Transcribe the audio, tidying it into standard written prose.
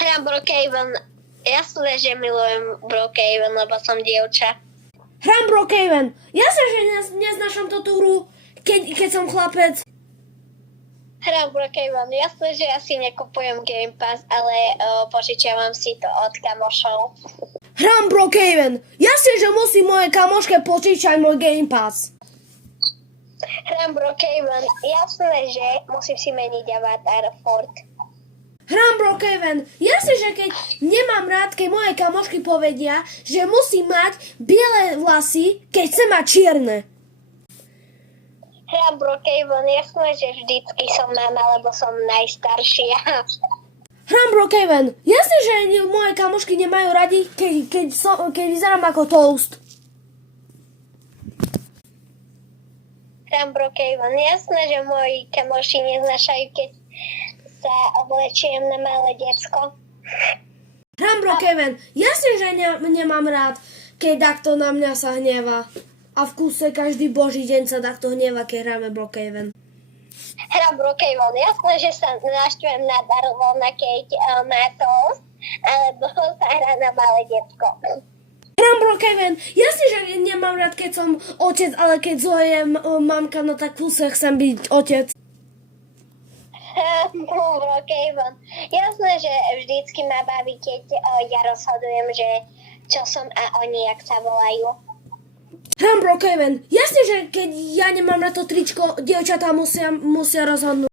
Hrám Brookhaven. Jasné, že milujem Brookhaven, lebo som dievča. Hrám Brookhaven. Jasne, že neznášam tú hru, keď som chlapec. Hrám Brookhaven. Jasné, že ja si nekupujem Game Pass, ale požičiavam si to od kamošov. Hrám Brookhaven. Jasne, že musí moje kamoške požičať môj Game Pass. Hrám Brookhaven. Jasné, že musím si meniť avatar Ford. Hrám Brookhaven. Jasne, že keď nemám rád, keď moje kamošky povedia, že musí mať biele vlasy, keď chce mať čierne. Hrám Brookhaven. Jasné, že vždycky som mama, lebo som najstaršia. Hrám Brookhaven. Jasne, že moje kamošky nemajú radi, keď vyzerám ako toast. Hrám Brookhaven. Jasné, že moji kamoši neznašajú, keď sa oblečiem na malé decko. Hrám Brookhaven. Jasne, že nemám rád, keď takto na mňa sa hneva. A v kúse každý boží deň sa takto hneva, keď hráme Brookhaven. Hrám Brookhaven. Jasné, že sa naštvem na Darlona, keď má toast, alebo sa hrá na malé decko. Hrám Brookhaven. Jasne, že nemám rád, keď som otec, ale keď zojem mamka, no tak v kúse chcem byť otec. Brookhaven. Jasné, že vždycky ma baví, keď ja rozhodujem, že čo som a oni, jak sa volajú. Hrám Brookhaven. Jasne, že keď ja nemám na to tričko, dievčatá musia rozhodnúť.